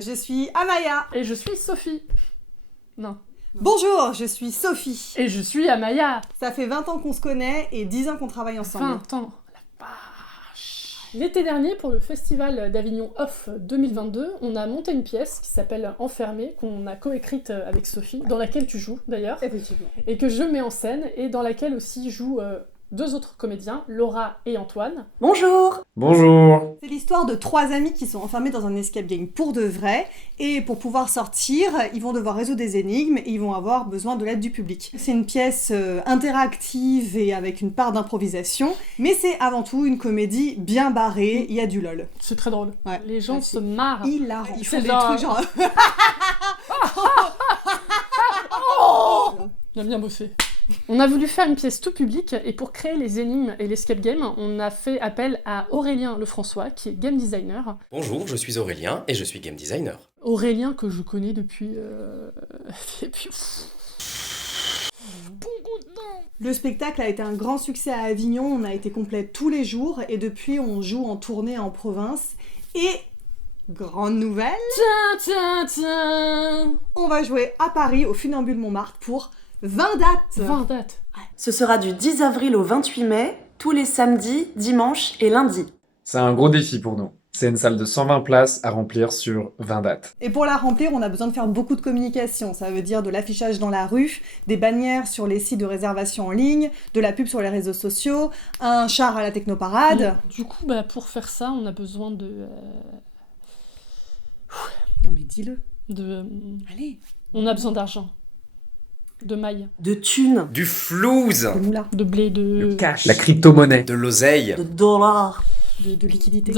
je suis Amaya. Et je suis Sophie. Non. Bonjour, je suis Sophie. Et je suis Amaya. Ça fait 20 ans qu'on se connaît et 10 ans qu'on travaille ensemble. 20 ans. La vache. L'été dernier, pour le festival d'Avignon Off 2022, on a monté une pièce qui s'appelle Enfermé, qu'on a coécrite avec Sophie, dans laquelle tu joues d'ailleurs. Effectivement. Et que je mets en scène, et dans laquelle aussi jouent deux autres comédiens, Laura et Antoine. Bonjour. Bonjour. C'est l'histoire de 3 amis qui sont enfermés dans un escape game pour de vrai, et pour pouvoir sortir, ils vont devoir résoudre des énigmes et ils vont avoir besoin de l'aide du public. C'est une pièce interactive et avec une part d'improvisation, mais c'est avant tout une comédie bien barrée, il y a du lol. C'est très drôle. Ouais. Les gens Ouais, se marrent. Hilarant. Ils font C'est des genre- trucs genre... On a bien bossé. On a voulu faire une pièce tout public, et pour créer les énigmes et l'escape game, on a fait appel à Aurélien Lefrançois, qui est game designer. Bonjour, je suis Aurélien et je suis game designer. Aurélien que je connais depuis... beaucoup de temps. Le spectacle a été un grand succès à Avignon, on a été complet tous les jours, et depuis on joue en tournée en province, et... grande nouvelle, Tiens. on va jouer à Paris, au Funambule Montmartre, pour 20 dates. 20 dates. Ce sera du 10 avril au 28 mai, tous les samedis, dimanches et lundis. C'est un gros défi pour nous. C'est une salle de 120 places à remplir sur 20 dates. Et pour la remplir, on a besoin de faire beaucoup de communication. Ça veut dire de l'affichage dans la rue, des bannières sur les sites de réservation en ligne, de la pub sur les réseaux sociaux, un char à la technoparade. Du coup, pour faire ça, on a besoin de... Non mais dis-le. Allez. On a besoin d'argent. De mailles. De thunes, Du flouze, De moula, De blé, Le cash. La crypto-monnaie. de l'oseille. de dollars. de liquidité.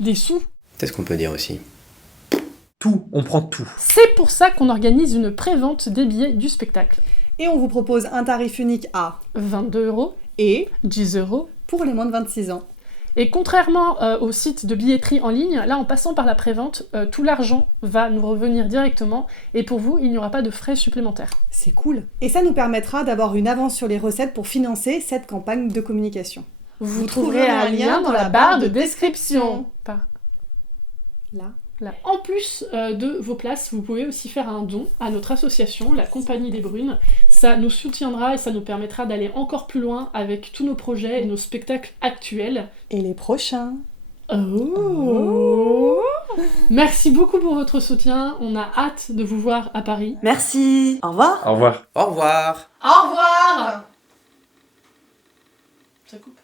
des sous. C'est ce qu'on peut dire aussi. Tout, on prend tout. C'est pour ça qu'on organise une pré-vente des billets du spectacle. Et on vous propose un tarif unique à 22 €, et 10 €. pour les moins de 26 ans. Et contrairement au site de billetterie en ligne, là en passant par la pré-vente, tout l'argent va nous revenir directement, et pour vous, il n'y aura pas de frais supplémentaires. C'est cool. Et ça nous permettra d'avoir une avance sur les recettes pour financer cette campagne de communication. Vous trouverez un lien dans la barre de description. Là. Là. En plus de vos places, vous pouvez aussi faire un don à notre association, la Compagnie des Brunes. Ça nous soutiendra et ça nous permettra d'aller encore plus loin avec tous nos projets et nos spectacles actuels. Et les prochains. Oh. Merci beaucoup pour votre soutien, on a hâte de vous voir à Paris. Merci. Au revoir. Au revoir. Au revoir. Au revoir. Ça coupe.